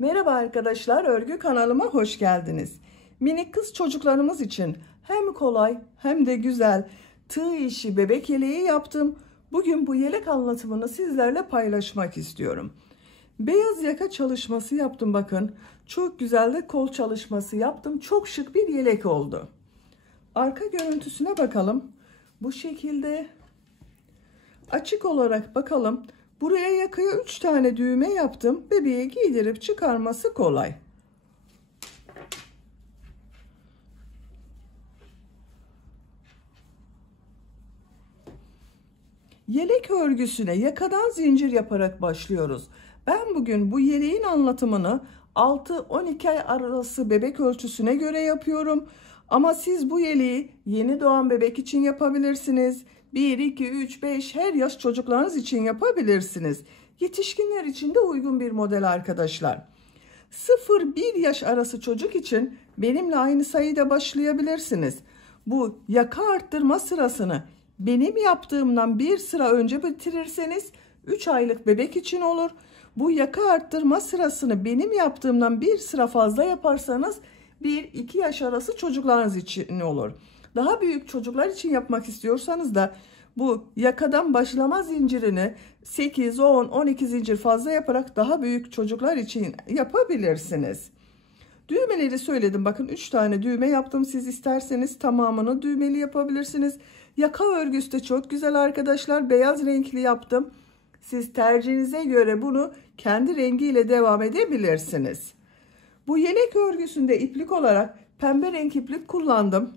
Merhaba arkadaşlar, örgü kanalıma hoş geldiniz. Minik kız çocuklarımız için hem kolay hem de güzel tığ işi bebek yeleği yaptım. Bugün bu yelek anlatımını sizlerle paylaşmak istiyorum. Beyaz yaka çalışması yaptım bakın. Çok güzel de kol çalışması yaptım. Çok şık bir yelek oldu. Arka görüntüsüne bakalım. Bu şekilde açık olarak bakalım. Buraya yakaya 3 tane düğme yaptım. Bebeğe giydirip çıkarması kolay. Yelek örgüsüne yakadan zincir yaparak başlıyoruz. Ben bugün bu yeleğin anlatımını 6-12 ay arası bebek ölçüsüne göre yapıyorum. Ama siz bu yeleği yeni doğan bebek için yapabilirsiniz. 1, 2, 3, 5 her yaş çocuklarınız için yapabilirsiniz. Yetişkinler için de uygun bir model arkadaşlar. 0-1 yaş arası çocuk için benimle aynı sayıda başlayabilirsiniz. Bu yaka arttırma sırasını benim yaptığımdan bir sıra önce bitirirseniz 3 aylık bebek için olur. Bu yaka arttırma sırasını benim yaptığımdan bir sıra fazla yaparsanız 1-2 yaş arası çocuklarınız için olur. Daha büyük çocuklar için yapmak istiyorsanız da bu yakadan başlama zincirini 8, 10, 12 zincir fazla yaparak daha büyük çocuklar için yapabilirsiniz. Düğmeleri söyledim. Bakın 3 tane düğme yaptım. Siz isterseniz tamamını düğmeli yapabilirsiniz. Yaka örgüsü de çok güzel arkadaşlar. Beyaz renkli yaptım. Siz tercihinize göre bunu kendi rengiyle devam edebilirsiniz. Bu yelek örgüsünde iplik olarak pembe renk iplik kullandım.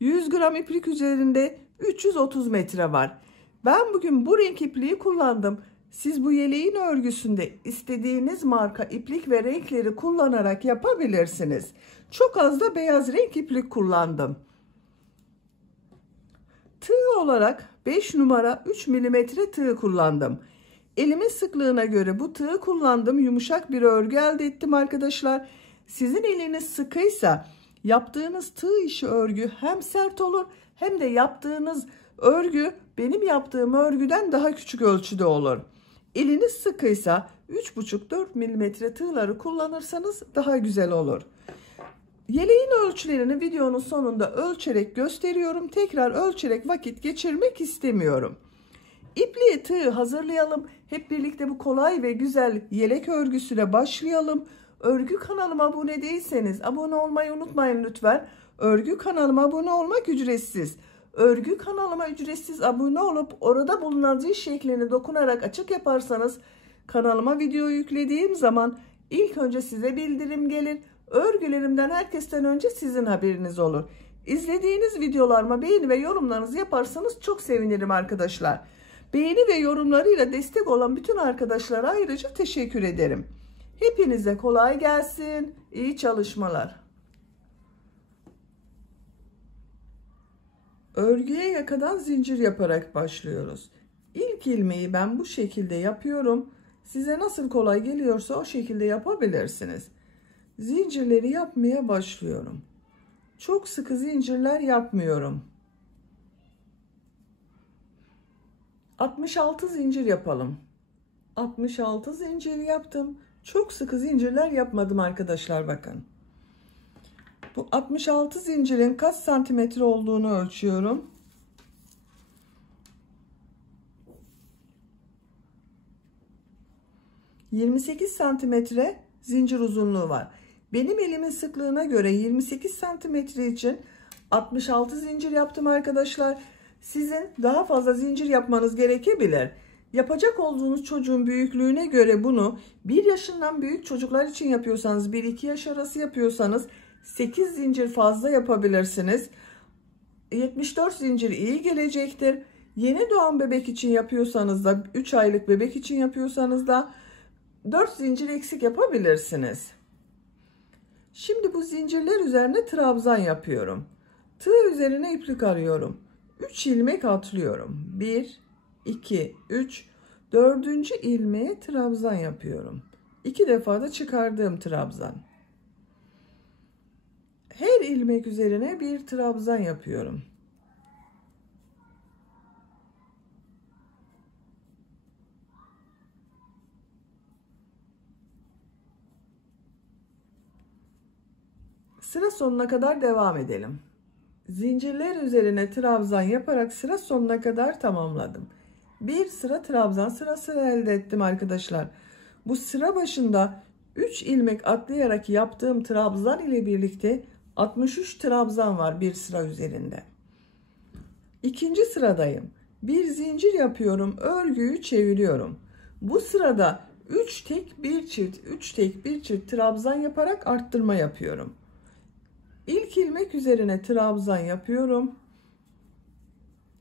100 gram iplik üzerinde 330 metre var. Ben bugün bu renk ipliği kullandım. Siz bu yeleğin örgüsünde istediğiniz marka iplik ve renkleri kullanarak yapabilirsiniz. Çok az da beyaz renk iplik kullandım. Tığ olarak 5 numara 3 milimetre tığ kullandım. Elimin sıklığına göre bu tığı kullandım. Yumuşak bir örgü elde ettim arkadaşlar. Sizin eliniz sıkıysa yaptığınız tığ işi örgü hem sert olur hem de yaptığınız örgü benim yaptığım örgüden daha küçük ölçüde olur. Eliniz sıkıysa 3,5-4 milimetre tığları kullanırsanız daha güzel olur. Yeleğin ölçülerini videonun sonunda ölçerek gösteriyorum. Tekrar ölçerek vakit geçirmek istemiyorum. İpliği tığı hazırlayalım. Hep birlikte bu kolay ve güzel yelek örgüsüne başlayalım. Örgü kanalıma abone değilseniz abone olmayı unutmayın lütfen. Örgü kanalıma abone olmak ücretsiz. Örgü kanalıma ücretsiz abone olup orada bulunan zil şeklini dokunarak açık yaparsanız kanalıma video yüklediğim zaman ilk önce size bildirim gelir. Örgülerimden herkesten önce sizin haberiniz olur. İzlediğiniz videolarıma beğeni ve yorumlarınızı yaparsanız çok sevinirim arkadaşlar. Beğeni ve yorumlarıyla destek olan bütün arkadaşlara ayrıca teşekkür ederim. Hepinize kolay gelsin. İyi çalışmalar. Örgüye yakadan zincir yaparak başlıyoruz. İlk ilmeği ben bu şekilde yapıyorum. Size nasıl kolay geliyorsa o şekilde yapabilirsiniz. Zincirleri yapmaya başlıyorum. Çok sıkı zincirler yapmıyorum. 66 zincir yapalım. 66 zincir yaptım. Çok sıkı zincirler yapmadım arkadaşlar bakın. Bu 66 zincirin kaç santimetre olduğunu ölçüyorum. ...28 santimetre zincir uzunluğu var. Benim elimin sıklığına göre 28 santimetre için 66 zincir yaptım arkadaşlar. Sizin daha fazla zincir yapmanız gerekebilir. Yapacak olduğunuz çocuğun büyüklüğüne göre bunu 1 yaşından büyük çocuklar için yapıyorsanız 1-2 yaş arası yapıyorsanız 8 zincir fazla yapabilirsiniz. 74 zincir iyi gelecektir. Yeni doğan bebek için yapıyorsanız da 3 aylık bebek için yapıyorsanız da 4 zincir eksik yapabilirsiniz. Şimdi bu zincirler üzerine trabzan yapıyorum. Tığ üzerine iplik arıyorum. 3 ilmek atlıyorum. 1, 2, 3, 4. ilmeğe trabzan yapıyorum. 2 defa da çıkardığım trabzan. Her ilmek üzerine bir trabzan yapıyorum. Sıra sonuna kadar devam edelim. Zincirler üzerine trabzan yaparak sıra sonuna kadar tamamladım. Bir sıra trabzan sırası elde ettim arkadaşlar. Bu sıra başında 3 ilmek atlayarak yaptığım trabzan ile birlikte 63 trabzan var bir sıra üzerinde. İkinci sıradayım. Bir zincir yapıyorum, örgüyü çeviriyorum. Bu sırada 3 tek bir çift, 3 tek bir çift trabzan yaparak arttırma yapıyorum. İlk ilmek üzerine trabzan yapıyorum.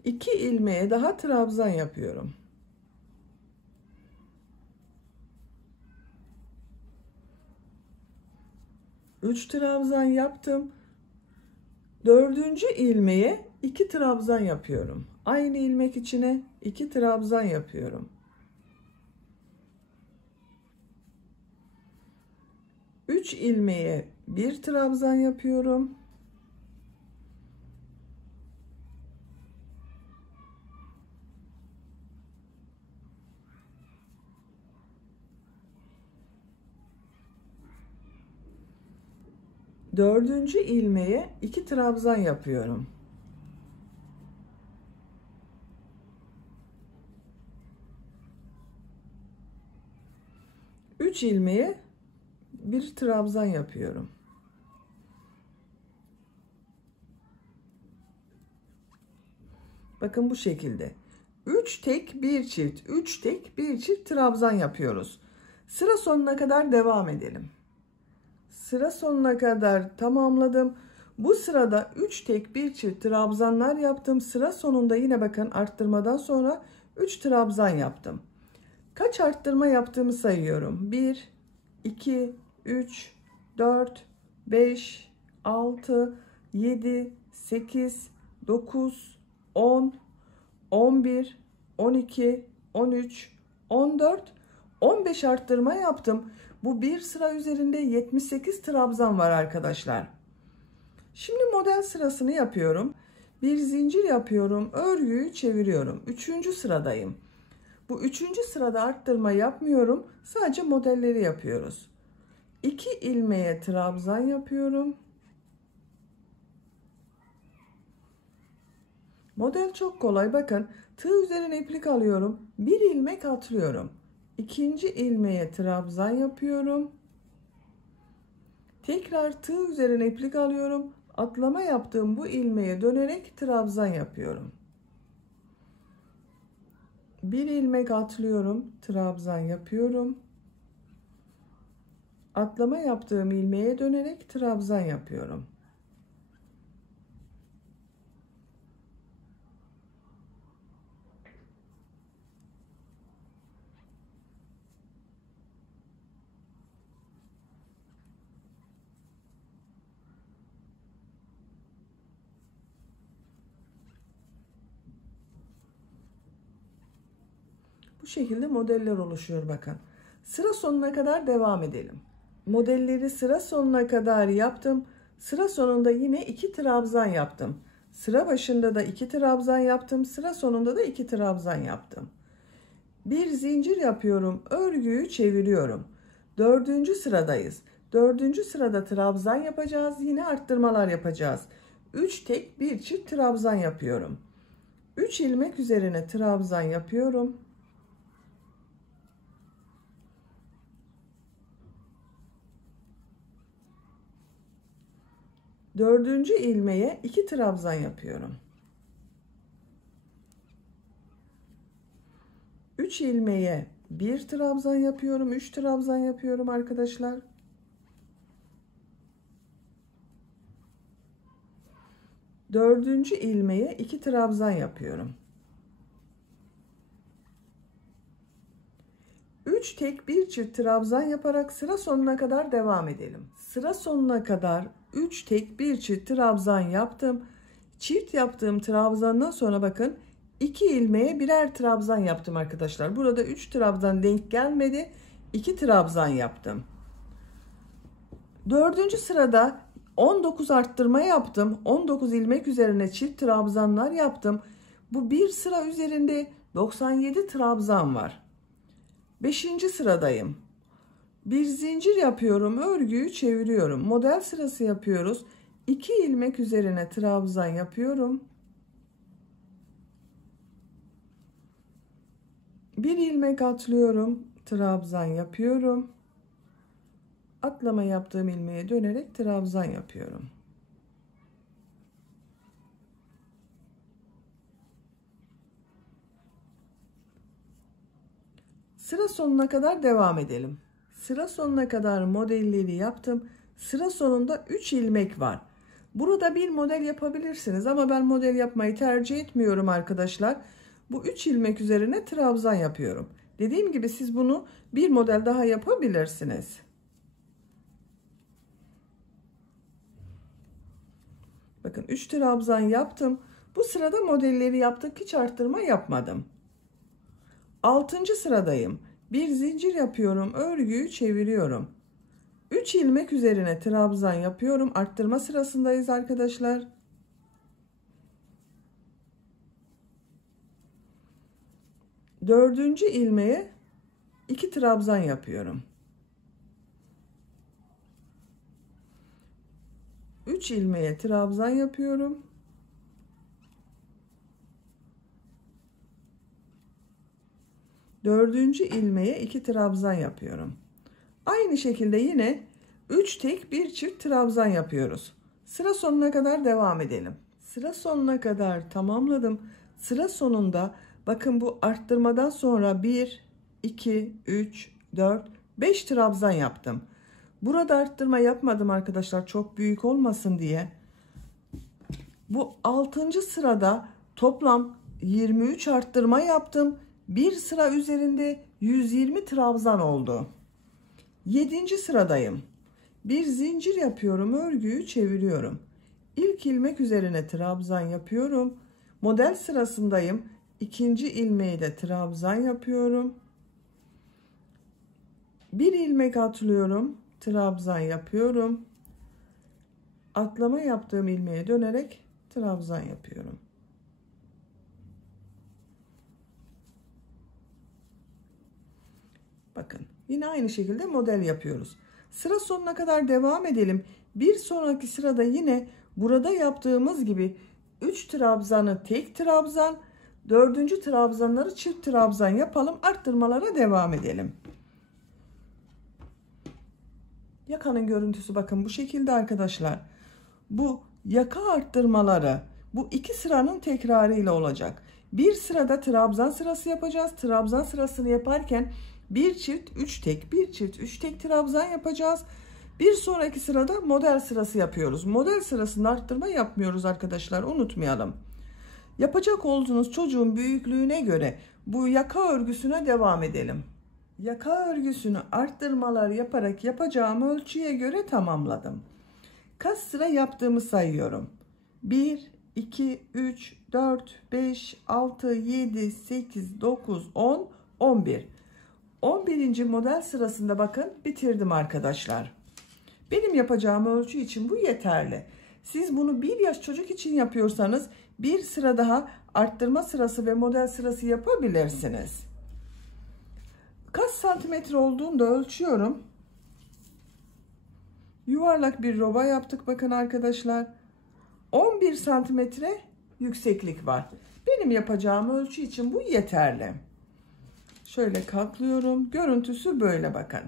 2 ilmeğe daha trabzan yapıyorum. Üç trabzan yaptım. Dördüncü ilmeğe 2 trabzan yapıyorum. Aynı ilmek içine 2 trabzan yapıyorum. 3 ilmeğe 1 trabzan yapıyorum. Dördüncü ilmeğe 2 trabzan yapıyorum. Üç ilmeğe 1 trabzan yapıyorum. Bakın bu şekilde. 3 tek bir çift, 3 tek bir çift trabzan yapıyoruz. Sıra sonuna kadar devam edelim. Sıra sonuna kadar tamamladım. Bu sırada 3 tek bir çift trabzanlar yaptım. Sıra sonunda yine bakın arttırmadan sonra 3 trabzan yaptım. Kaç arttırma yaptığımı sayıyorum. 1, 2, 3, 4, 5, 6, 7, 8, 9, 10, 11, 12, 13, 14, 15 arttırma yaptım. Bu bir sıra üzerinde 78 trabzan var arkadaşlar. Şimdi model sırasını yapıyorum. Bir zincir yapıyorum. Örgüyü çeviriyorum. Üçüncü sıradayım. Bu üçüncü sırada arttırma yapmıyorum. Sadece modelleri yapıyoruz. 2 ilmeğe trabzan yapıyorum. Model çok kolay. Bakın tığ üzerine iplik alıyorum. Bir ilmek atlıyorum. İkinci ilmeğe trabzan yapıyorum. Tekrar tığ üzerine iplik alıyorum. Atlama yaptığım bu ilmeğe dönerek trabzan yapıyorum. Bir ilmek atlıyorum. Trabzan yapıyorum. Atlama yaptığım ilmeğe dönerek trabzan yapıyorum. Bu şekilde modeller oluşuyor bakın. Sıra sonuna kadar devam edelim. Modelleri sıra sonuna kadar yaptım. Sıra sonunda yine 2 trabzan yaptım. Sıra başında da 2 trabzan yaptım. Sıra sonunda da 2 trabzan yaptım. Bir zincir yapıyorum. Örgüyü çeviriyorum. Dördüncü sıradayız. Dördüncü sırada trabzan yapacağız. Yine arttırmalar yapacağız. 3 tek bir çift trabzan yapıyorum. 3 ilmek üzerine trabzan yapıyorum. Dördüncü ilmeğe 2 trabzan yapıyorum. 3 ilmeğe 1 trabzan yapıyorum. 3 trabzan yapıyorum arkadaşlar. Dördüncü ilmeğe 2 trabzan yapıyorum. 3 tek bir çift trabzan yaparak sıra sonuna kadar devam edelim. Sıra sonuna kadar 3 tek bir çift trabzan yaptım. Çift yaptığım trabzandan sonra bakın 2 ilmeğe birer trabzan yaptım arkadaşlar. Burada 3 trabzan denk gelmedi. 2 trabzan yaptım. Dördüncü sırada 19 arttırma yaptım. 19 ilmek üzerine çift trabzanlar yaptım. Bu bir sıra üzerinde 97 trabzan var. 5. sıradayım. Bir zincir yapıyorum, örgüyü çeviriyorum. Model sırası yapıyoruz. 2 ilmek üzerine trabzan yapıyorum. Bir ilmek atlıyorum, trabzan yapıyorum. Atlama yaptığım ilmeğe dönerek trabzan yapıyorum. Sıra sonuna kadar devam edelim. Sıra sonuna kadar modelleri yaptım. Sıra sonunda 3 ilmek var. Burada bir model yapabilirsiniz ama ben model yapmayı tercih etmiyorum arkadaşlar. Bu 3 ilmek üzerine trabzan yapıyorum. Dediğim gibi siz bunu bir model daha yapabilirsiniz. Bakın 3 trabzan yaptım. Bu sırada modelleri yaptık. Hiç arttırma yapmadım. 6. sıradayım. Bir zincir yapıyorum. Örgüyü çeviriyorum. 3 ilmek üzerine trabzan yapıyorum. Arttırma sırasındayız arkadaşlar. Dördüncü ilmeğe 2 trabzan yapıyorum. 3 ilmeğe trabzan yapıyorum. Dördüncü ilmeğe 2 trabzan yapıyorum. Aynı şekilde yine 3 tek bir çift trabzan yapıyoruz. Sıra sonuna kadar devam edelim. Sıra sonuna kadar tamamladım. Sıra sonunda bakın bu arttırmadan sonra 1, 2, 3, 4, 5 trabzan yaptım. Burada arttırma yapmadım arkadaşlar, çok büyük olmasın diye. Bu 6. sırada toplam 23 arttırma yaptım. Bir sıra üzerinde 120 trabzan oldu. 7. sıradayım. Bir zincir yapıyorum, örgüyü çeviriyorum. İlk ilmek üzerine trabzan yapıyorum. Model sırasındayım. İkinci ilmeği de trabzan yapıyorum. Bir ilmek atlıyorum, trabzan yapıyorum. Atlama yaptığım ilmeğe dönerek trabzan yapıyorum. Bakın yine aynı şekilde model yapıyoruz. Sıra sonuna kadar devam edelim. Bir sonraki sırada yine burada yaptığımız gibi 3 trabzanı tek trabzan, 4. trabzanları çift trabzan yapalım. Arttırmalara devam edelim. Yakanın görüntüsü bakın bu şekilde arkadaşlar. Bu yaka arttırmaları bu 2 sıranın tekrarı ile olacak. Bir sırada trabzan sırası yapacağız. Trabzan sırasını yaparken bir çift 3 tek, bir çift 3 tek trabzan yapacağız. Bir sonraki sırada model sırası yapıyoruz. Model sırasında arttırma yapmıyoruz arkadaşlar, unutmayalım. Yapacak olduğunuz çocuğun büyüklüğüne göre bu yaka örgüsüne devam edelim. Yaka örgüsünü arttırmalar yaparak yapacağım ölçüye göre tamamladım. Kaç sıra yaptığımı sayıyorum. 1, 2, 3, 4, 5, 6, 7, 8, 9, 10, 11. 11. model sırasında bakın bitirdim arkadaşlar. Benim yapacağım ölçü için bu yeterli. Siz bunu 1 yaş çocuk için yapıyorsanız bir sıra daha arttırma sırası ve model sırası yapabilirsiniz. Kaç santimetre olduğunu da ölçüyorum. Yuvarlak bir roba yaptık bakın arkadaşlar. 11 santimetre yükseklik var. Benim yapacağım ölçü için bu yeterli. Şöyle katlıyorum. Görüntüsü böyle bakın.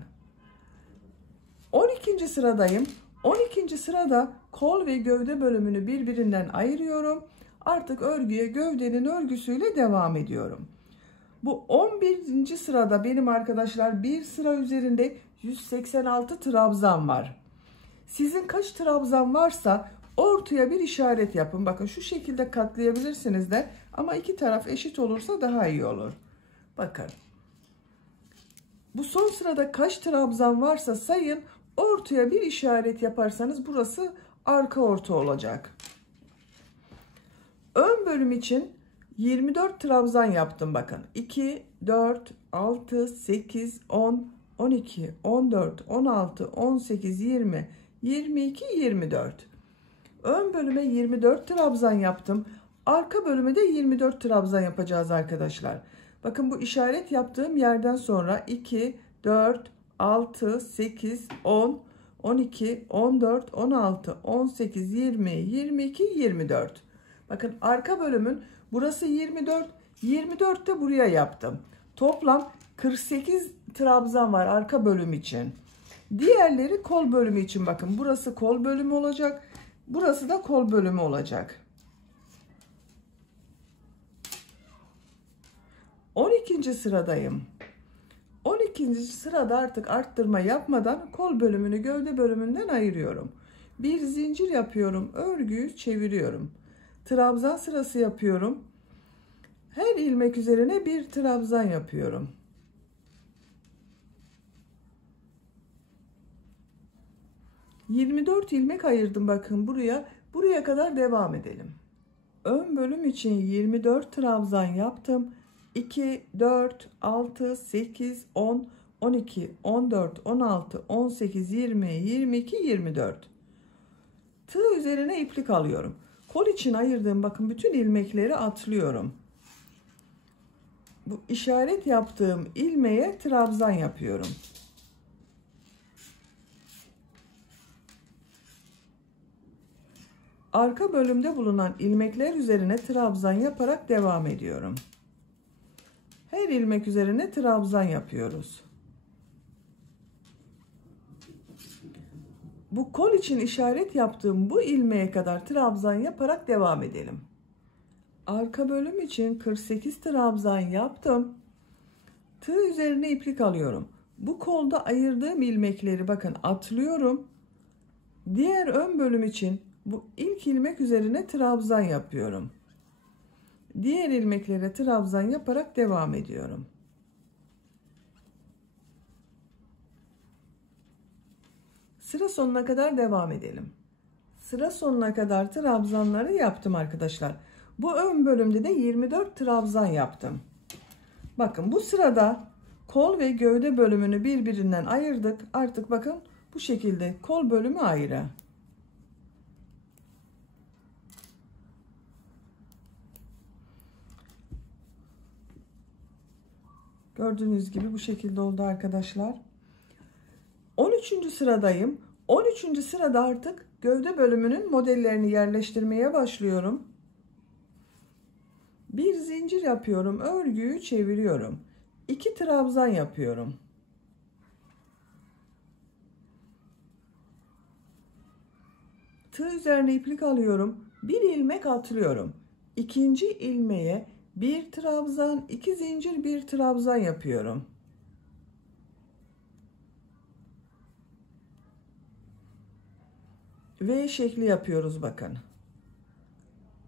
12. sıradayım. 12. sırada kol ve gövde bölümünü birbirinden ayırıyorum. Artık örgüye gövdenin örgüsüyle devam ediyorum. Bu 11. sırada benim arkadaşlar bir sıra üzerinde 186 trabzan var. Sizin kaç trabzan varsa ortaya bir işaret yapın. Bakın şu şekilde katlayabilirsiniz de ama iki taraf eşit olursa daha iyi olur. Bakın. Bu son sırada kaç trabzan varsa sayın, ortaya bir işaret yaparsanız burası arka orta olacak. Ön bölüm için 24 trabzan yaptım bakın. 2, 4, 6, 8, 10, 12, 14, 16, 18, 20, 22, 24. Ön bölüme 24 trabzan yaptım. Arka bölüme de 24 trabzan yapacağız arkadaşlar. Bakın bu işaret yaptığım yerden sonra 2, 4, 6, 8, 10, 12, 14, 16, 18, 20, 22, 24. Bakın arka bölümün burası 24. 24 de buraya yaptım. Toplam 48 trabzan var arka bölüm için. Diğerleri kol bölümü için, bakın burası kol bölümü olacak. Burası da kol bölümü olacak. 12. sıradayım. 12. sırada artık arttırma yapmadan kol bölümünü gövde bölümünden ayırıyorum. Bir zincir yapıyorum. Örgüyü çeviriyorum. Trabzan sırası yapıyorum. Her ilmek üzerine bir trabzan yapıyorum. ...24 ilmek ayırdım bakın buraya. Buraya kadar devam edelim. Ön bölüm için 24 trabzan yaptım. 2, 4, 6, 8, 10, 12, 14, 16, 18, 20, 22, 24. Tığ üzerine iplik alıyorum. Kol için ayırdığım bakın bütün ilmekleri atlıyorum. Bu işaret yaptığım ilmeğe trabzan yapıyorum. Arka bölümde bulunan ilmekler üzerine trabzan yaparak devam ediyorum. Her ilmek üzerine trabzan yapıyoruz. Bu kol için işaret yaptığım bu ilmeğe kadar trabzan yaparak devam edelim. Arka bölüm için 48 trabzan yaptım. Tığ üzerine iplik alıyorum. Bu kolda ayırdığım ilmekleri bakın atlıyorum. Diğer ön bölüm için bu ilk ilmek üzerine trabzan yapıyorum. Diğer ilmeklere trabzan yaparak devam ediyorum. Sıra sonuna kadar devam edelim. Sıra sonuna kadar trabzanları yaptım arkadaşlar. Bu ön bölümde de 24 trabzan yaptım. Bakın bu sırada kol ve gövde bölümünü birbirinden ayırdık. Artık bakın bu şekilde kol bölümü ayrı. Gördüğünüz gibi bu şekilde oldu arkadaşlar. 13. sıradayım. 13. sırada artık gövde bölümünün modellerini yerleştirmeye başlıyorum. Bir zincir yapıyorum. Örgüyü çeviriyorum. 2 trabzan yapıyorum. Tığ üzerine iplik alıyorum. Bir ilmek atlıyorum. İkinci ilmeğe bir trabzan, 2 zincir, bir trabzan yapıyorum. V şekli yapıyoruz bakın.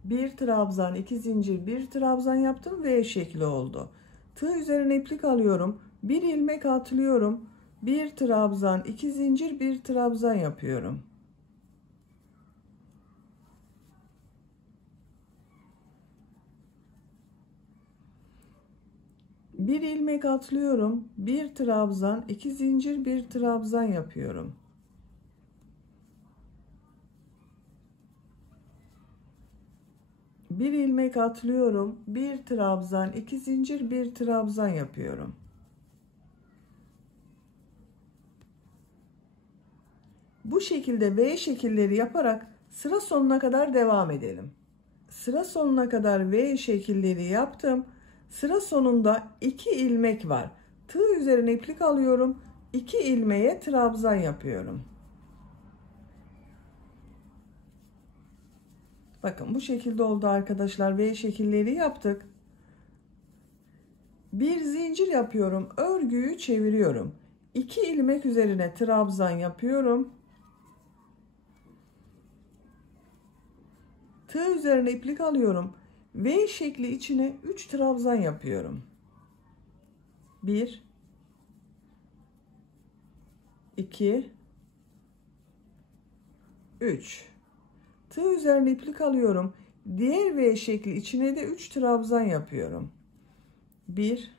Bir trabzan, 2 zincir, bir trabzan yaptım. V şekli oldu. Tığ üzerine iplik alıyorum. Bir ilmek atlıyorum. Bir trabzan, 2 zincir, bir trabzan yapıyorum. Bir ilmek atlıyorum. Bir trabzan, 2 zincir, bir trabzan yapıyorum. Bir ilmek atlıyorum. Bir trabzan, 2 zincir, bir trabzan yapıyorum. Bu şekilde V şekilleri yaparak sıra sonuna kadar devam edelim. Sıra sonuna kadar V şekilleri yaptım. Sıra sonunda 2 ilmek var. Tığ üzerine iplik alıyorum. 2 ilmeğe trabzan yapıyorum. Bakın bu şekilde oldu arkadaşlar. V şekilleri yaptık. Bir zincir yapıyorum. Örgüyü çeviriyorum. 2 ilmek üzerine trabzan yapıyorum. Tığ üzerine iplik alıyorum. V şekli içine 3 trabzan yapıyorum. 1 2 3. Tığ üzerine iplik alıyorum. Diğer V şekli içine de 3 trabzan yapıyorum. 1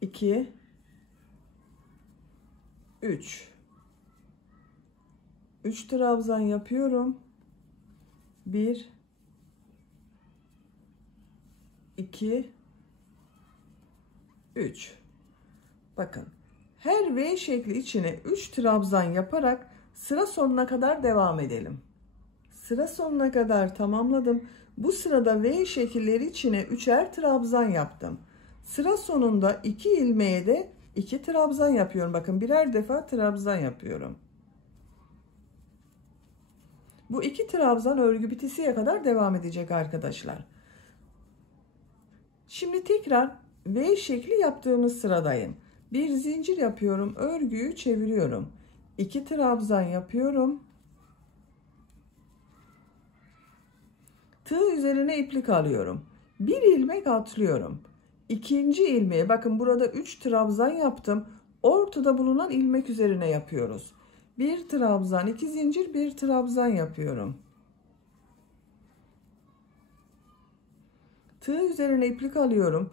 2 3. 3 trabzan yapıyorum. 1 2 3. Bakın, her V şekli içine 3 trabzan yaparak sıra sonuna kadar devam edelim. Sıra sonuna kadar tamamladım. Bu sırada V şekilleri içine 3'er trabzan yaptım. Sıra sonunda 2 ilmeğe de 2 trabzan yapıyorum. Bakın, birer defa trabzan yapıyorum. Bu 2 trabzan örgü bitesiye kadar devam edecek arkadaşlar. Şimdi tekrar V şekli yaptığımız sıradayım. Bir zincir yapıyorum, örgüyü çeviriyorum. 2 trabzan yapıyorum. Tığ üzerine iplik alıyorum. Bir ilmek atlıyorum. İkinci ilmeğe, bakın burada 3 trabzan yaptım. Ortada bulunan ilmek üzerine yapıyoruz. Bir trabzan, 2 zincir, bir trabzan yapıyorum. Tığ üzerine iplik alıyorum.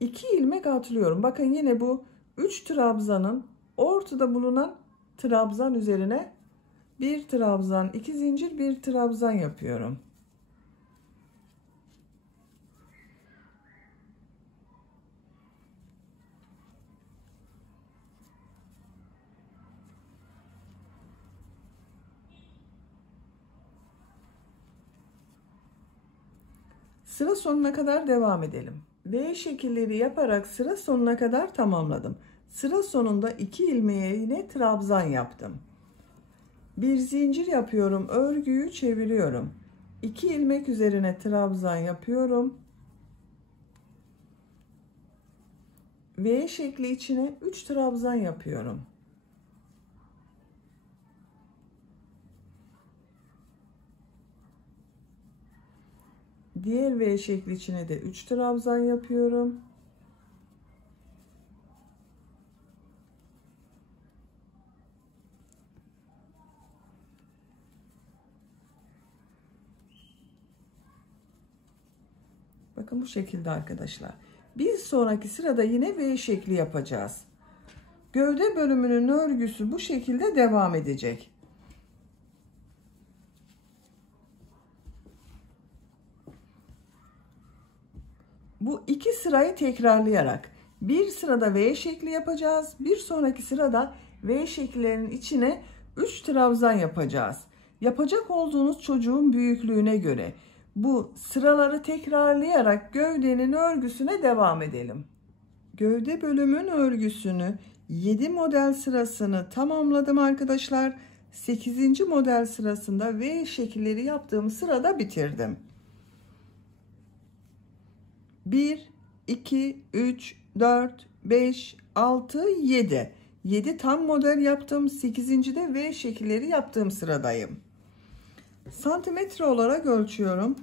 2 ilmek atlıyorum. Bakın yine bu 3 trabzanın ortada bulunan trabzan üzerine bir trabzan, 2 zincir, bir trabzan yapıyorum. Sıra sonuna kadar devam edelim. V şekilleri yaparak sıra sonuna kadar tamamladım. Sıra sonunda 2 ilmeğe yine trabzan yaptım. Bir zincir yapıyorum, örgüyü çeviriyorum. 2 ilmek üzerine trabzan yapıyorum. V şekli içine 3 trabzan yapıyorum. Diğer V şekli içine de 3 trabzan yapıyorum. Bakın bu şekilde arkadaşlar. Bir sonraki sırada yine V şekli yapacağız. Gövde bölümünün örgüsü bu şekilde devam edecek. Bu iki sırayı tekrarlayarak bir sırada V şekli yapacağız. Bir sonraki sırada V şekillerinin içine 3 trabzan yapacağız. Yapacak olduğunuz çocuğun büyüklüğüne göre bu sıraları tekrarlayarak gövdenin örgüsüne devam edelim. Gövde bölümün örgüsünü 7 model sırasını tamamladım arkadaşlar. 8. model sırasında V şekilleri yaptığım sırada bitirdim. 1, 2, 3, 4, 5, 6, 7. 7 tam model yaptım. 8. de V şekilleri yaptığım sıradayım. Santimetre olarak ölçüyorum.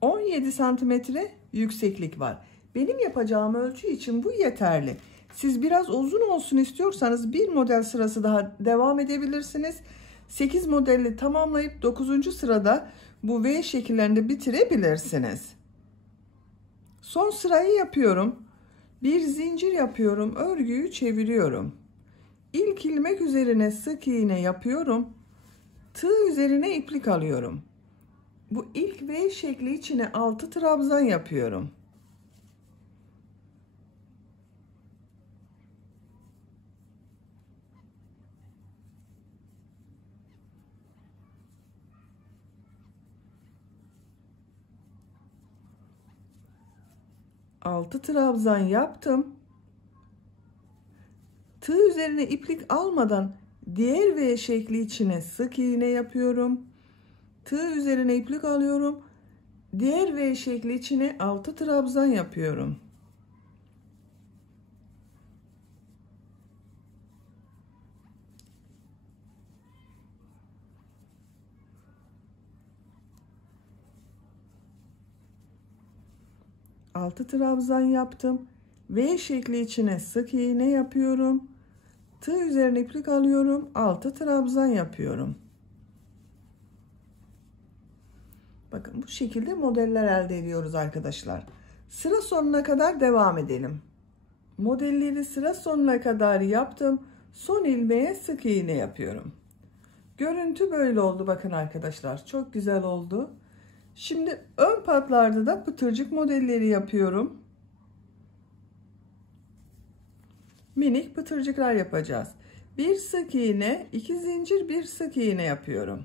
17 santimetre yükseklik var. Benim yapacağım ölçü için bu yeterli. Siz biraz uzun olsun istiyorsanız bir model sırası daha devam edebilirsiniz. 8 modeli tamamlayıp 9. sırada bu V şekillerinde bitirebilirsiniz. Son sırayı yapıyorum. Bir zincir yapıyorum. Örgüyü çeviriyorum. İlk ilmek üzerine sık iğne yapıyorum. Tığ üzerine iplik alıyorum. Bu ilk V şekli içine 6 trabzan yapıyorum. Altı trabzan yaptım. Tığ üzerine iplik almadan diğer V şekli içine sık iğne yapıyorum. Tığ üzerine iplik alıyorum. Diğer V şekli içine 6 trabzan yapıyorum. Altı trabzan yaptım. V şekli içine sık iğne yapıyorum. Tığ üzerine iplik alıyorum. 6 trabzan yapıyorum. Bakın bu şekilde modeller elde ediyoruz arkadaşlar. Sıra sonuna kadar devam edelim. Modelleri sıra sonuna kadar yaptım. Son ilmeğe sık iğne yapıyorum. Görüntü böyle oldu bakın arkadaşlar. Çok güzel oldu. Şimdi ön patlarda da pıtırcık modelleri yapıyorum. Minik pıtırcıklar yapacağız. Bir sık iğne, 2 zincir, bir sık iğne yapıyorum.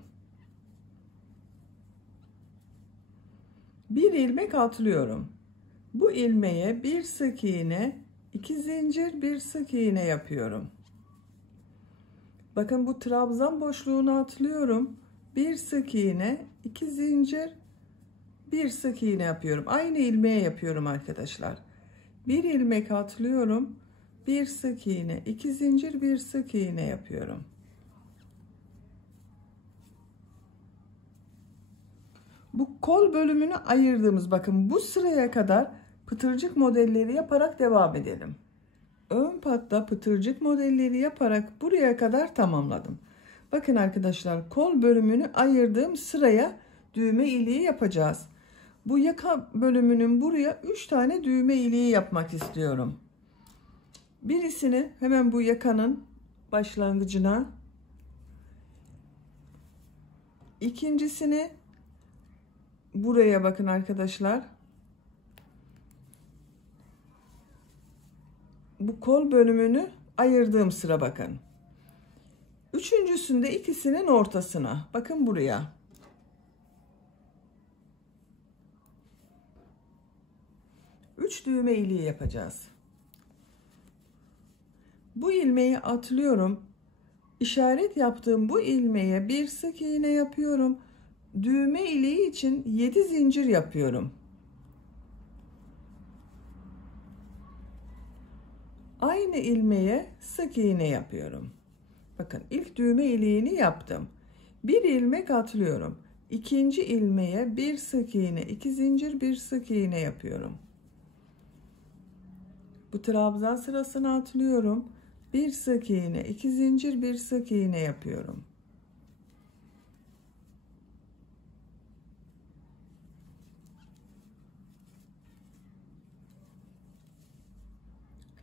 Bir ilmek atlıyorum. Bu ilmeğe bir sık iğne, 2 zincir, bir sık iğne yapıyorum. Bakın bu trabzan boşluğunu atlıyorum. Bir sık iğne, 2 zincir, bir sık iğne yapıyorum. Aynı ilmeğe yapıyorum arkadaşlar. Bir ilmek atlıyorum. Bir sık iğne, 2 zincir, bir sık iğne yapıyorum. Bu kol bölümünü ayırdığımız, bakın bu sıraya kadar pıtırcık modelleri yaparak devam edelim. Ön patta pıtırcık modelleri yaparak buraya kadar tamamladım. Bakın arkadaşlar, kol bölümünü ayırdığım sıraya düğme iliği yapacağız. Bu yaka bölümünün buraya 3 tane düğme iliği yapmak istiyorum. Birisini hemen bu yakanın başlangıcına, ikincisini buraya bakın arkadaşlar. Bu kol bölümünü ayırdığım sıra bakın. Üçüncüsünde ikisinin ortasına. Bakın buraya. Üç düğme iliği yapacağız. Bu ilmeği atlıyorum. İşaret yaptığım bu ilmeğe bir sık iğne yapıyorum. Düğme iliği için 7 zincir yapıyorum. Aynı ilmeğe sık iğne yapıyorum. Bakın ilk düğme iliğini yaptım. Bir ilmek atlıyorum. İkinci ilmeğe bir sık iğne, 2 zincir, bir sık iğne yapıyorum. Bu trabzan sırasını atlıyorum. Bir sık iğne, 2 zincir, bir sık iğne yapıyorum.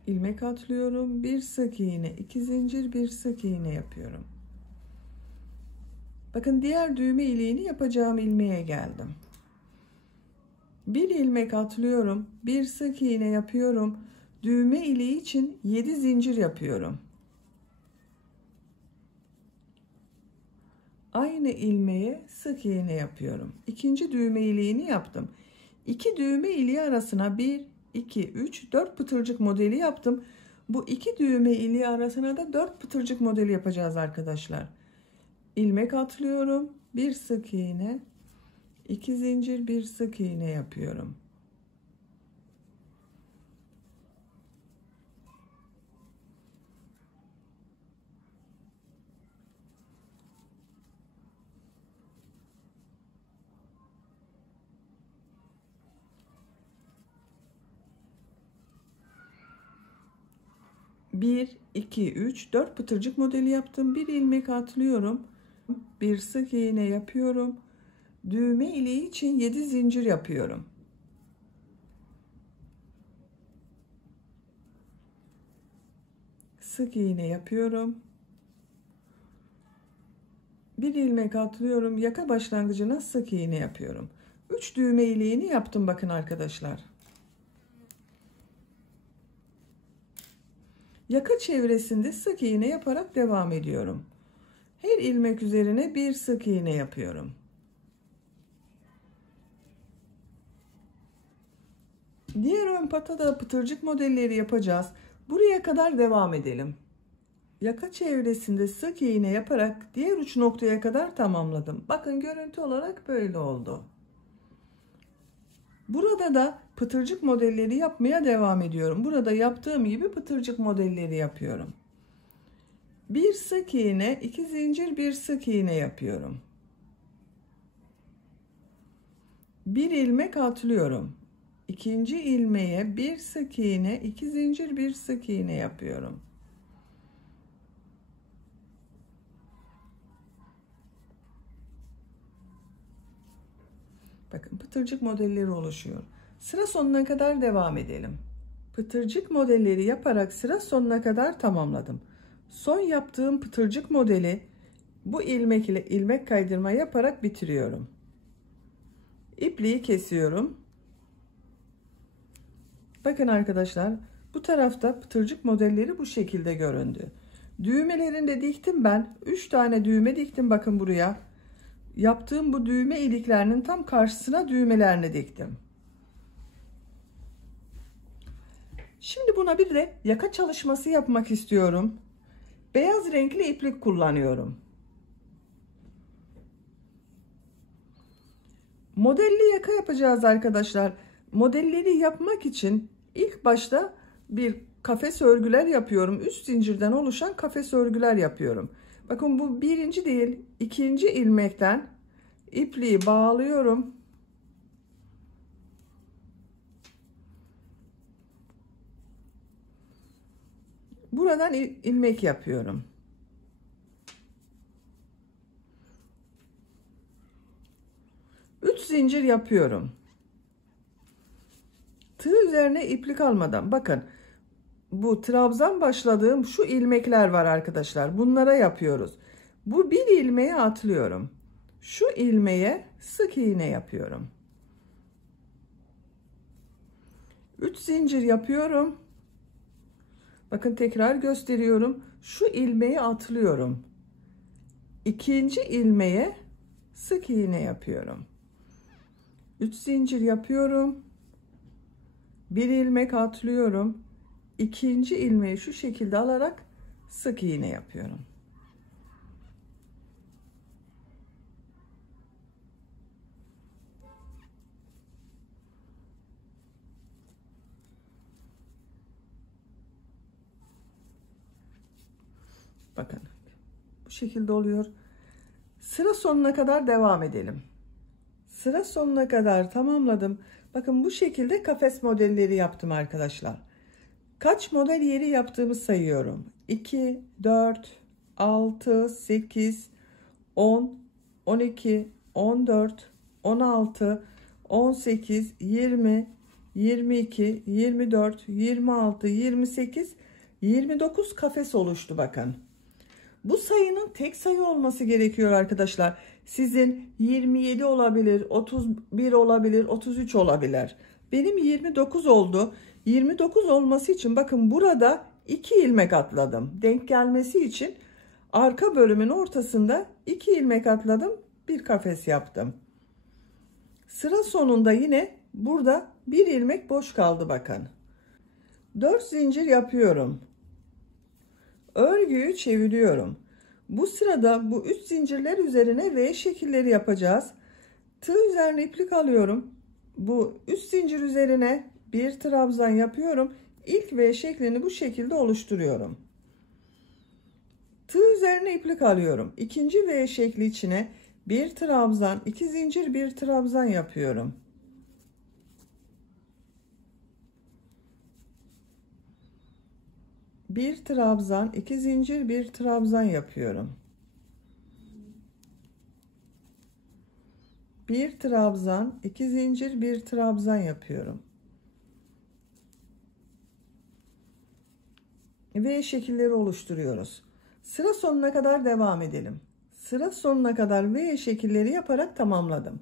İlmek atlıyorum. Bir sık iğne, 2 zincir, bir sık iğne yapıyorum. Bakın diğer düğme iliğini yapacağım ilmeğe geldim. Bir ilmek atlıyorum. Bir sık iğne yapıyorum. Düğme iliği için 7 zincir yapıyorum. Aynı ilmeğe sık iğne yapıyorum. İkinci düğme iliğini yaptım. İki düğme iliği arasına 1, 2, 3, 4 pıtırcık modeli yaptım. Bu iki düğme iliği arasına da 4 pıtırcık modeli yapacağız arkadaşlar. İlmek atlıyorum. Bir sık iğne, 2 zincir, bir sık iğne yapıyorum. Bir, iki, üç, 4 pıtırcık modeli yaptım. Bir ilmek atlıyorum. Bir sık iğne yapıyorum. Düğme iliği için 7 zincir yapıyorum. Sık iğne yapıyorum. Bir ilmek atlıyorum. Yaka başlangıcına sık iğne yapıyorum. 3 düğme iliğini yaptım bakın arkadaşlar. Yaka çevresinde sık iğne yaparak devam ediyorum. Her ilmek üzerine bir sık iğne yapıyorum. Diğer ön pata da pıtırcık modelleri yapacağız. Buraya kadar devam edelim. Yaka çevresinde sık iğne yaparak diğer uç noktaya kadar tamamladım. Bakın görüntü olarak böyle oldu. Burada da pıtırcık modelleri yapmaya devam ediyorum. Burada yaptığım gibi pıtırcık modelleri yapıyorum. Bir sık iğne, 2 zincir, bir sık iğne yapıyorum. Bir ilmek atlıyorum. İkinci ilmeğe bir sık iğne, 2 zincir, bir sık iğne yapıyorum. Bakın pıtırcık modelleri oluşuyor. Sıra sonuna kadar devam edelim. Pıtırcık modelleri yaparak sıra sonuna kadar tamamladım. Son yaptığım pıtırcık modeli Bu ilmek ile ilmek kaydırma yaparak bitiriyorum. İpliği kesiyorum. Bakın arkadaşlar, bu tarafta pıtırcık modelleri bu şekilde göründü. Düğmelerini de diktim ben. 3 tane düğme diktim bakın buraya. Yaptığım bu düğme iliklerinin tam karşısına düğmelerini diktim. Şimdi buna bir de yaka çalışması yapmak istiyorum. Beyaz renkli iplik kullanıyorum. Modelli yaka yapacağız arkadaşlar. Modelleri yapmak için ilk başta bir kafes örgüler yapıyorum. Üst zincirden oluşan kafes örgüler yapıyorum. Bakın bu birinci değil, ikinci ilmekten ipliği bağlıyorum. Buradan ilmek yapıyorum. Üç zincir yapıyorum. Tığ üzerine iplik almadan bakın. Bu trabzan başladığım şu ilmekler var arkadaşlar. Bunlara yapıyoruz. Bu bir ilmeğe atlıyorum. Şu ilmeğe sık iğne yapıyorum. 3 zincir yapıyorum. Bakın tekrar gösteriyorum. Şu ilmeği atlıyorum. İkinci ilmeğe sık iğne yapıyorum. 3 zincir yapıyorum. Bir ilmek atlıyorum. İkinci ilmeği şu şekilde alarak sık iğne yapıyorum. Bakın bu şekilde oluyor. Sıra sonuna kadar devam edelim. Sıra sonuna kadar tamamladım. Bakın bu şekilde kafes modelleri yaptım arkadaşlar. Kaç model yeri yaptığımı sayıyorum. 2, 4, 6, 8, 10, 12, 14, 16, 18, 20, 22, 24, 26, 28, 29 kafes oluştu bakın. Bu sayının tek sayı olması gerekiyor arkadaşlar. Sizin 27 olabilir, 31 olabilir, 33 olabilir. Benim 29 oldu. 29 olması için bakın burada 2 ilmek atladım. Denk gelmesi için arka bölümün ortasında 2 ilmek atladım. Bir kafes yaptım. Sıra sonunda yine burada bir ilmek boş kaldı bakın. 4 zincir yapıyorum. Örgüyü çeviriyorum. Bu sırada bu 3 zincirler üzerine V şekilleri yapacağız. Tığ üzerine iplik alıyorum. Bu 3 zincir üzerine bir trabzan yapıyorum. İlk V şeklini bu şekilde oluşturuyorum. Tığ üzerine iplik alıyorum. İkinci V şekli içine bir trabzan, 2 zincir, bir trabzan yapıyorum. Bir trabzan, 2 zincir, bir trabzan yapıyorum. Bir trabzan, 2 zincir, bir trabzan yapıyorum. V şekilleri oluşturuyoruz. Sıra sonuna kadar devam edelim. Sıra sonuna kadar V şekilleri yaparak tamamladım.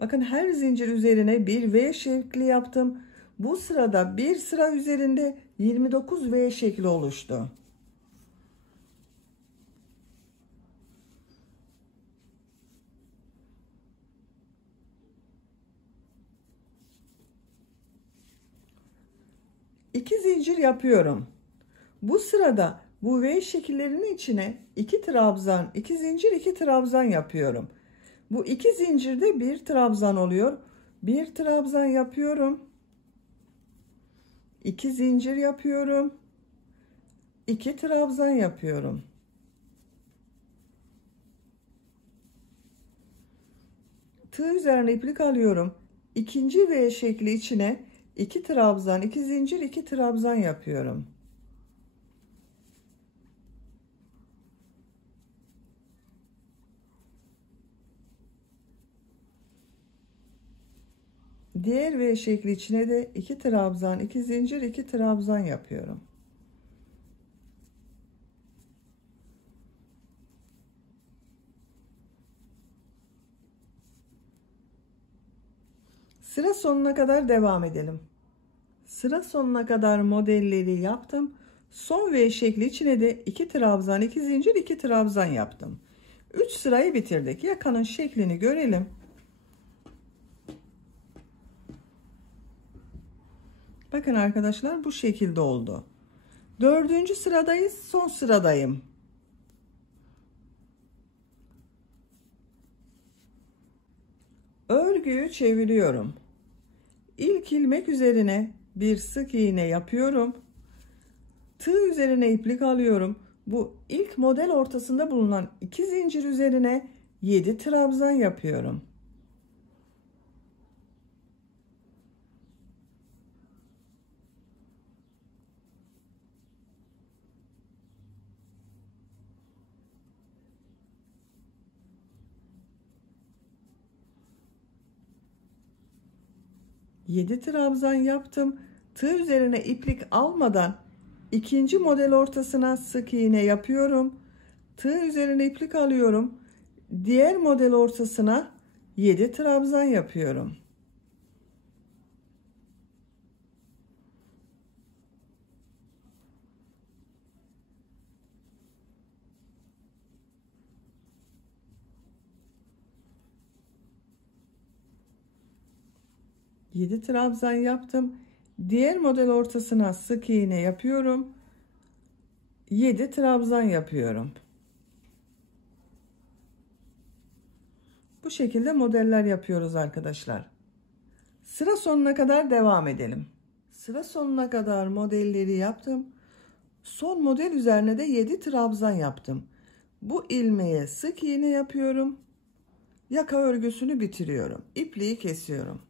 Bakın her zincir üzerine bir V şekli yaptım. Bu sırada bir sıra üzerinde 29 V şekli oluştu. İki zincir yapıyorum. Bu sırada bu V şekillerinin içine 2 trabzan, 2 zincir, 2 trabzan yapıyorum. Bu 2 zincirde bir trabzan oluyor. Bir trabzan yapıyorum. 2 zincir yapıyorum. 2 trabzan yapıyorum. Tığ üzerine iplik alıyorum. İkinci V şekli içine 2 trabzan, 2 zincir, 2 trabzan yapıyorum. Diğer V şekli içine de 2 trabzan, 2 zincir, 2 trabzan yapıyorum. Sıra sonuna kadar devam edelim. Sıra sonuna kadar modelleri yaptım. Son V şekli içine de 2 trabzan, 2 zincir, 2 trabzan yaptım. 3 sırayı bitirdik. Yakanın şeklini görelim. Bakın arkadaşlar, bu şekilde oldu. 4. sıradayız. Son sıradayım. Örgüyü çeviriyorum. İlk ilmek üzerine bir sık iğne yapıyorum. Tığ üzerine iplik alıyorum. Bu ilk model ortasında bulunan 2 zincir üzerine 7 trabzan yapıyorum. Yedi trabzan yaptım. Tığ üzerine iplik almadan ikinci model ortasına sık iğne yapıyorum. Tığ üzerine iplik alıyorum. Diğer model ortasına 7 trabzan yapıyorum. Yedi trabzan yaptım. Diğer model ortasına sık iğne yapıyorum. 7 trabzan yapıyorum. Bu şekilde modeller yapıyoruz arkadaşlar. Sıra sonuna kadar devam edelim. Sıra sonuna kadar modelleri yaptım. Son model üzerine de 7 trabzan yaptım. Bu ilmeğe sık iğne yapıyorum. Yaka örgüsünü bitiriyorum. İpliği kesiyorum.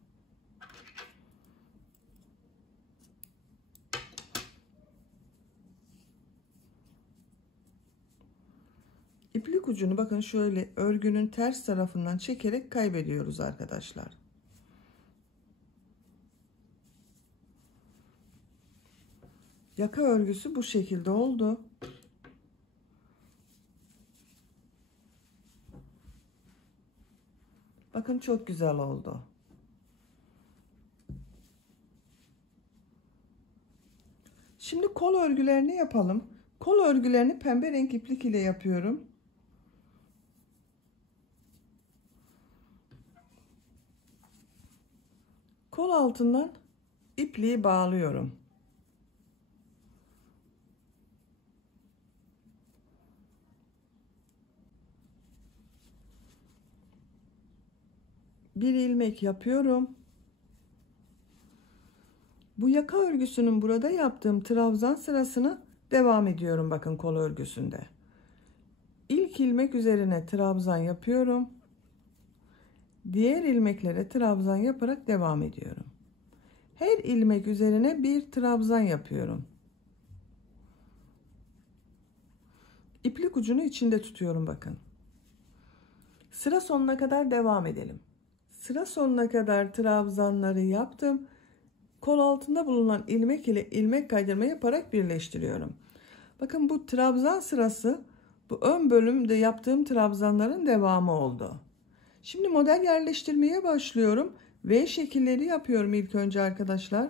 İplik ucunu bakın şöyle örgünün ters tarafından çekerek kaybediyoruz arkadaşlar. Yaka örgüsü bu şekilde oldu. Bakın çok güzel oldu. Şimdi kol örgülerini yapalım. Kol örgülerini pembe renk iplik ile yapıyorum. Kol altından ipliği bağlıyorum. Bir ilmek yapıyorum. Bu yaka örgüsünün burada yaptığım trabzan sırasını devam ediyorum bakın kol örgüsünde. İlk ilmek üzerine trabzan yapıyorum. Diğer ilmeklere trabzan yaparak devam ediyorum. Her ilmek üzerine bir trabzan yapıyorum. İplik ucunu içinde tutuyorum bakın. Sıra sonuna kadar devam edelim. Sıra sonuna kadar trabzanları yaptım. Kol altında bulunan ilmek ile ilmek kaydırma yaparak birleştiriyorum. Bakın bu trabzan sırası bu ön bölümde yaptığım trabzanların devamı oldu. Şimdi model yerleştirmeye başlıyorum. V şekilleri yapıyorum ilk önce arkadaşlar.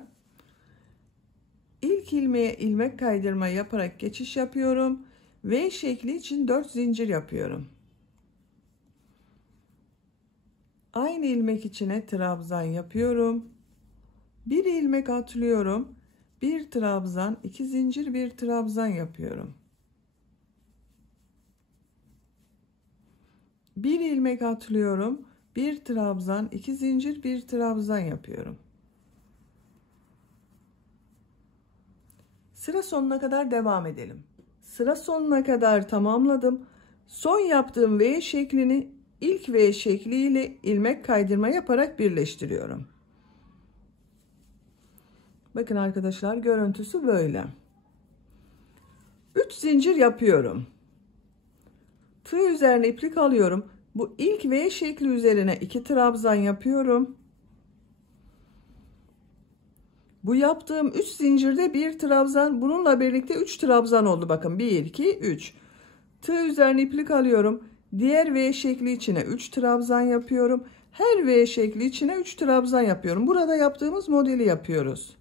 İlk ilmeğe ilmek kaydırma yaparak geçiş yapıyorum. V şekli için 4 zincir yapıyorum. Aynı ilmek içine trabzan yapıyorum. Bir ilmek atlıyorum. Bir trabzan, 2 zincir, bir trabzan yapıyorum. Bir ilmek atlıyorum. Bir trabzan, 2 zincir, bir trabzan yapıyorum. Sıra sonuna kadar devam edelim. Sıra sonuna kadar tamamladım. Son yaptığım V şeklini ilk V şekli ile ilmek kaydırma yaparak birleştiriyorum. Bakın arkadaşlar, görüntüsü böyle. 3 zincir yapıyorum. Tığ üzerine iplik alıyorum. Bu ilk V şekli üzerine 2 trabzan yapıyorum. Bu yaptığım 3 zincirde bir trabzan, bununla birlikte 3 trabzan oldu. Bakın 1 2 3. Tığ üzerine iplik alıyorum. Diğer V şekli içine 3 trabzan yapıyorum. Her V şekli içine 3 trabzan yapıyorum. Burada yaptığımız modeli yapıyoruz.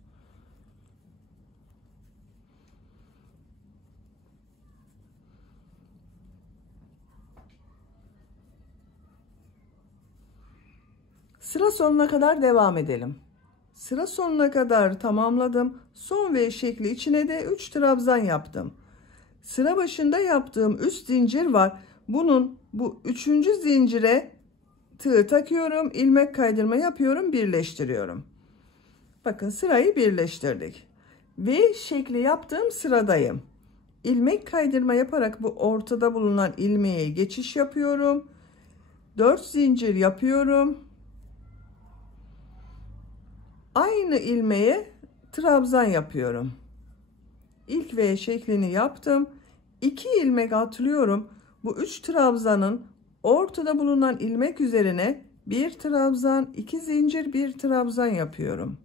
Sıra sonuna kadar devam edelim. Sıra sonuna kadar tamamladım. Son V şekli içine de 3 trabzan yaptım. Sıra başında yaptığım üst zincir var. Bu 3. zincire tığ takıyorum, ilmek kaydırma yapıyorum, birleştiriyorum. Bakın sırayı birleştirdik. V şekli yaptığım sıradayım. İlmek kaydırma yaparak bu ortada bulunan ilmeğe geçiş yapıyorum. 4 zincir yapıyorum. Aynı ilmeğe trabzan yapıyorum. İlk V şeklini yaptım. 2 ilmek atlıyorum. Bu 3 trabzanın ortada bulunan ilmek üzerine bir trabzan, 2 zincir, bir trabzan yapıyorum.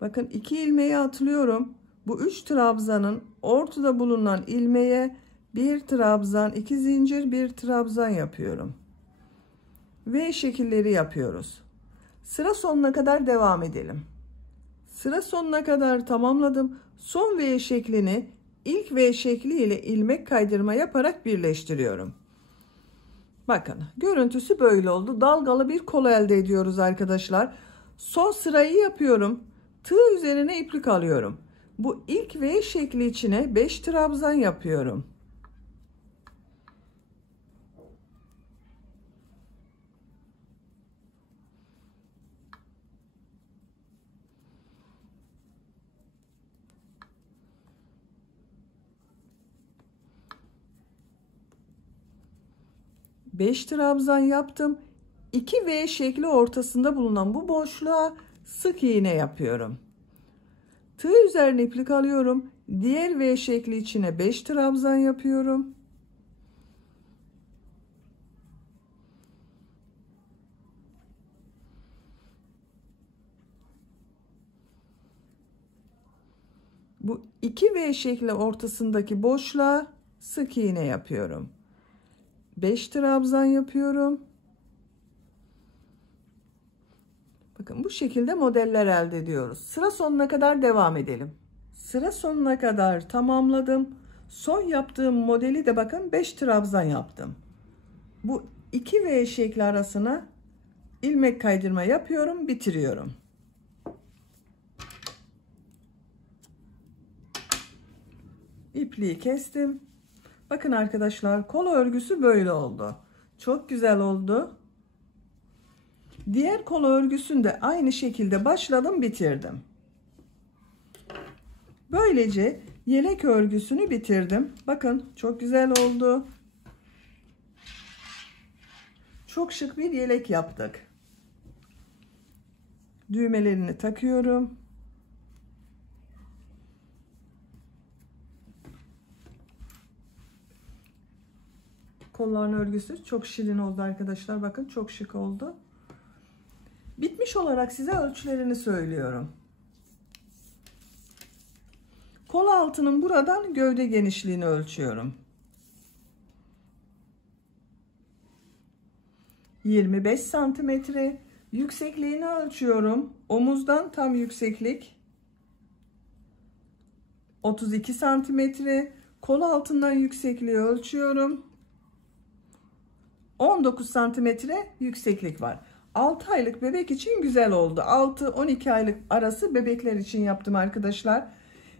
Bakın 2 ilmeği atlıyorum. Bu 3 trabzanın ortada bulunan ilmeğe bir trabzan, 2 zincir, bir trabzan yapıyorum. V şekilleri yapıyoruz. Sıra sonuna kadar devam edelim. Sıra sonuna kadar tamamladım. Son V şeklini ilk V şekli ile ilmek kaydırma yaparak birleştiriyorum. Bakın görüntüsü böyle oldu. Dalgalı bir kol elde ediyoruz arkadaşlar. Son sırayı yapıyorum. Tığ üzerine iplik alıyorum. Bu ilk V şekli içine 5 trabzan yapıyorum. Beş trabzan yaptım. 2 V şekli ortasında bulunan bu boşluğa sık iğne yapıyorum. Tığ üzerine iplik alıyorum. Diğer V şekli içine 5 trabzan yapıyorum. Bu 2 V şekli ortasındaki boşluğa sık iğne yapıyorum. 5 trabzan yapıyorum. Bakın bu şekilde modeller elde ediyoruz. Sıra sonuna kadar devam edelim. Sıra sonuna kadar tamamladım. Son yaptığım modeli de bakın 5 trabzan yaptım. Bu 2 V şekli arasına ilmek kaydırma yapıyorum, bitiriyorum. İpliği kestim. Bakın arkadaşlar kol örgüsü böyle oldu. Çok güzel oldu. Diğer kol örgüsünde aynı şekilde başladım, bitirdim. Böylece yelek örgüsünü bitirdim. Bakın çok güzel oldu. Çok şık bir yelek yaptık. Düğmelerini takıyorum. Kolların örgüsü çok şirin oldu arkadaşlar. Bakın çok şık oldu. Bitmiş olarak size ölçülerini söylüyorum. Kol altının buradan gövde genişliğini ölçüyorum. 25 santimetre. Yüksekliğini ölçüyorum. Omuzdan tam yükseklik 32 santimetre. Kol altından yüksekliği ölçüyorum. 19 santimetre yükseklik var. 6 aylık bebek için güzel oldu. 6-12 aylık arası bebekler için yaptım arkadaşlar.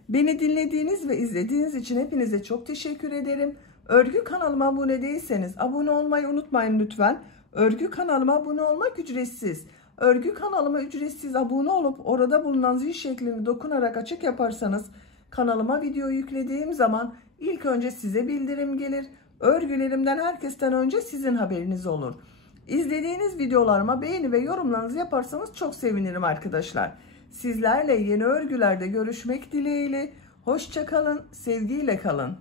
Beni dinlediğiniz ve izlediğiniz için hepinize çok teşekkür ederim. Örgü kanalıma abone değilseniz abone olmayı unutmayın lütfen. Örgü kanalıma abone olmak ücretsiz. Örgü kanalıma ücretsiz abone olup orada bulunan zil şeklini dokunarak açık yaparsanız kanalıma video yüklediğim zaman ilk önce size bildirim gelir. Örgülerimden herkesten önce sizin haberiniz olur. İzlediğiniz videolarıma beğeni ve yorumlarınızı yaparsanız çok sevinirim arkadaşlar. Sizlerle yeni örgülerde görüşmek dileğiyle. Hoşça kalın, sevgiyle kalın.